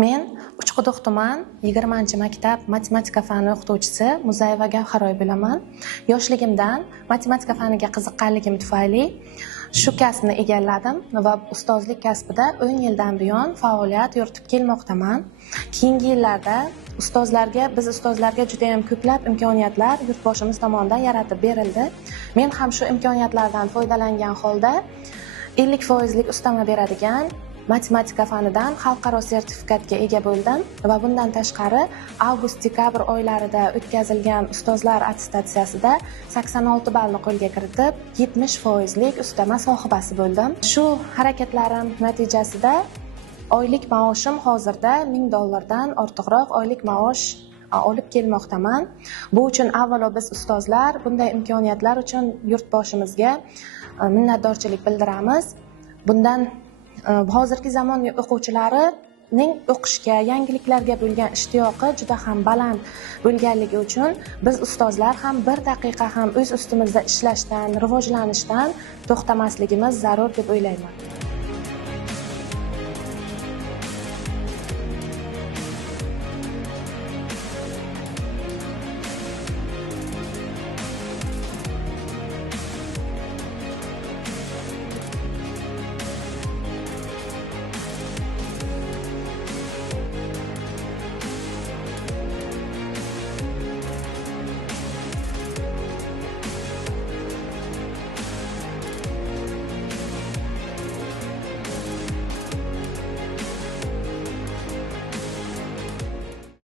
Men Uchquduq tuman 20-maktab matematika fani o'qituvchisi Muzayeva Gavharoy bo'laman. Yoshligimdan matematika faniga qiziqqanligim tufayli shu kasbni egalladim va ustozlik kasbida 10 yildan buyon faoliyat yuritib kelmoqdaman. Keyingi yillarda biz ustozlarga juda ham ko'plab imkoniyatlar yurtboshimiz tomonidan yaratib berildi. Men ham shu imkoniyatlardan foydalangan holda 50% ustama beradigan matematika fanidan xalqaro sertifikatga ega bo'ldim va bundan tashqari avgust-dekabr oylarida o'tkazilgan ustozlar attestatsiyasida 86 ballni qo'lga kiritib, 70% ustama sohibasi bo'ldim. Shu harakatlarim natijasida oylik maoshim hozirda $1000 dan ortiqroq oylik maosh olib kelmoqdaman. Bu uchun avvalo biz ustozlar bunday imkoniyatlar uchun yurtboshimizga minnatdorchilik bildiramiz. Bundan hozirgi zamon o'quvchilarining o'qishga, yangiliklarga bo'lgan ishtiyoqi juda ham baland bo'lganligi uchun biz ustozlar ham bir daqiqa ham o'z ustimizda ishlashdan, rivojlanishdan to'xtamasligimiz zarur deb o'ylayman.